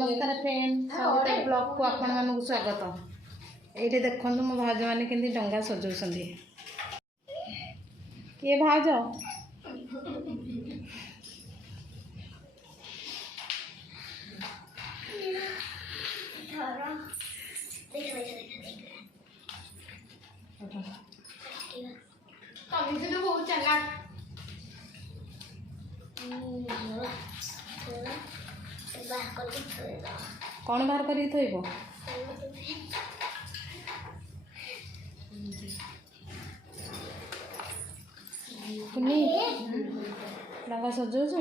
नमस्कार friend Sangeeta blog को आपण मानक स्वागत। ये देखो मो भाज मैंने केमती डंगा सजाऊँ किए भाज बहुत चला कौन बाहर कर थोब कुनी डंगा सजाऊँ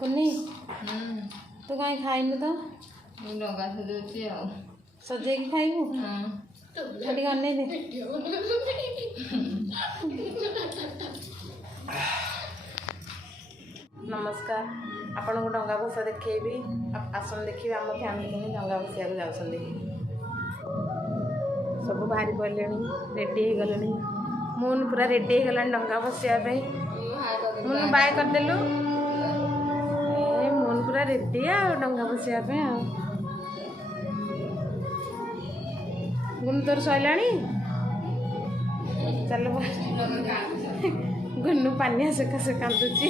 कुनी तू कहीं खाइन तो डंगा सजाऊँ सजे खाइबू थोड़ी अने दे नमस्कार आपण को डंगा भसा देखेबी आसन देखिए आम फैमिली डंगा भसा जाऊँ सब बाहरी पड़े रेडी हो गले मुन पूरा रेडी हो गला डंगा भसापी मुन बाय करदेलु मुन पूरा रेडी आ डंगा भसापी गुन तोर सैला चल गुन्नू पानिया सकाशे कांदुची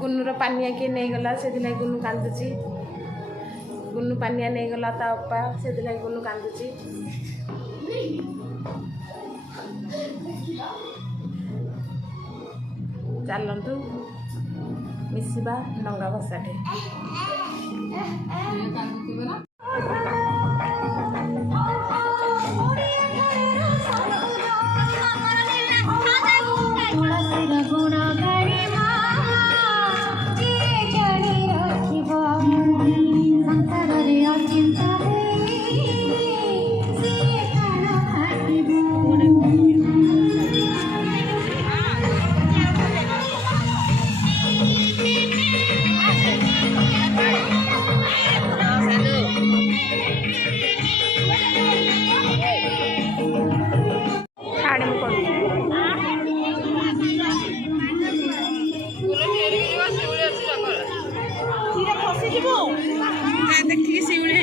गुन्नूर पानिया किए नहीं गला से गुन्नू कांदुची गुन्नू पानिया नहीं गला ता अपा से गुन्नू कांदुची चलतु मिसवा डंगा भसाटे देखिए शिवड़ी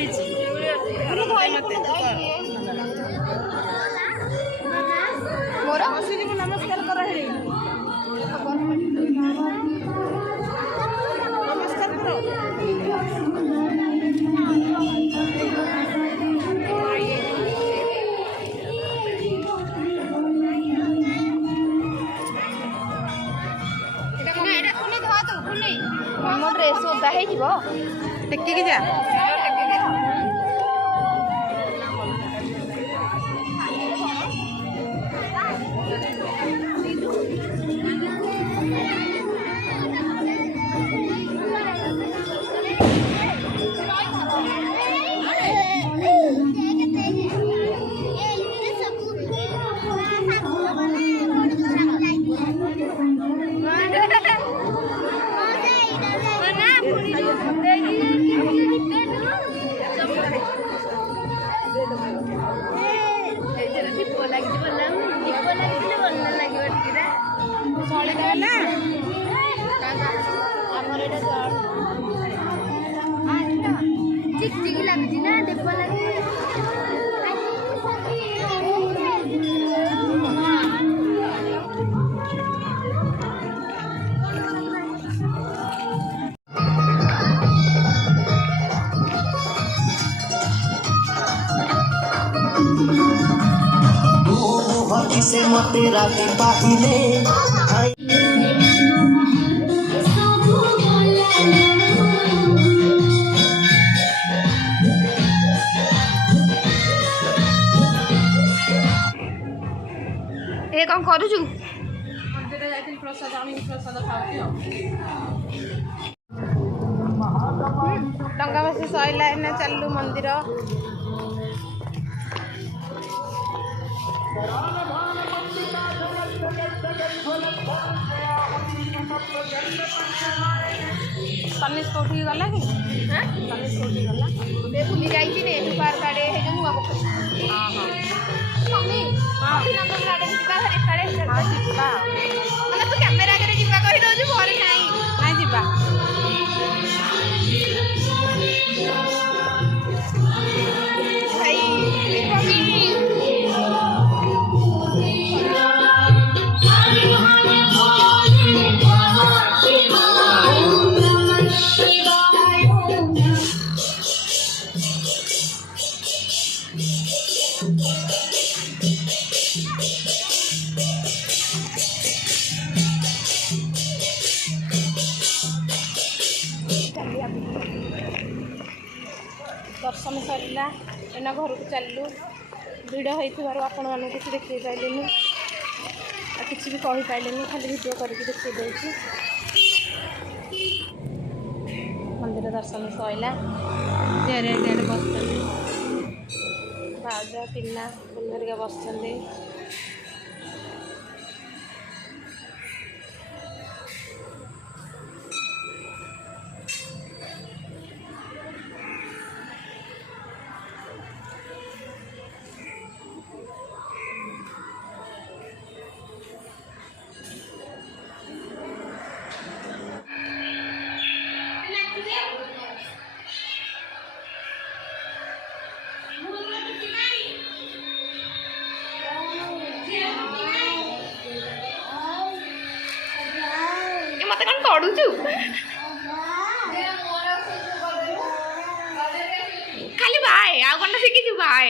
नमस्कार कर नमस्कार मो ड्रेस ओदा हो टेकिकी जा चिकचिकी लगती ना डिब्बा लगी से मते राती पाहिले ए कौन करूछु मंदिर जाइथिल प्रसाद आनी प्रसाद खाउती डंगा बसी सैला एने चललु मंदिर तनिष कौटी गला कि तनिष कौटी गला ସେ ବୁଲି ଯାଇଛି ନେହେରୁ ପାର୍କ ଆଡ଼େ ହେଇ ଯେଉଁ ନୂଆ ପୋଖରୀ हाँ हाँ ମମି ଅଭିନନ୍ଦନ ଆଡ଼େ ଯିବା ଭାରି ସାଡ଼େ हाँ ଯିବା ମାନେ ତୁ କ୍ୟାମେରା ଆଗରେ ଯିବା କହିଦେଉଛୁ ଘରେ ନାହିଁ ନାଇଁ ଯିବା ଭାଇ ମମି दर्शन सरला एना घर को चलू भिड़ होइथिबारु आपण मानू किसी देखि पाइलेनी आ किसी भी कहि पाइलेनी खाली वीडियो करके देखि देछि मंदिर दर्शन सइला जेरे गेट बसतली बाजा पिन्ना बुलरिका बसतली ମତେ କଣ ତଡୁଛୁ ଖାଲି ବାଏ ଆଉ କଣ ଶିଖିଛୁ ବାଏ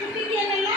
ଛୁଟି କିଏ ନେଲା?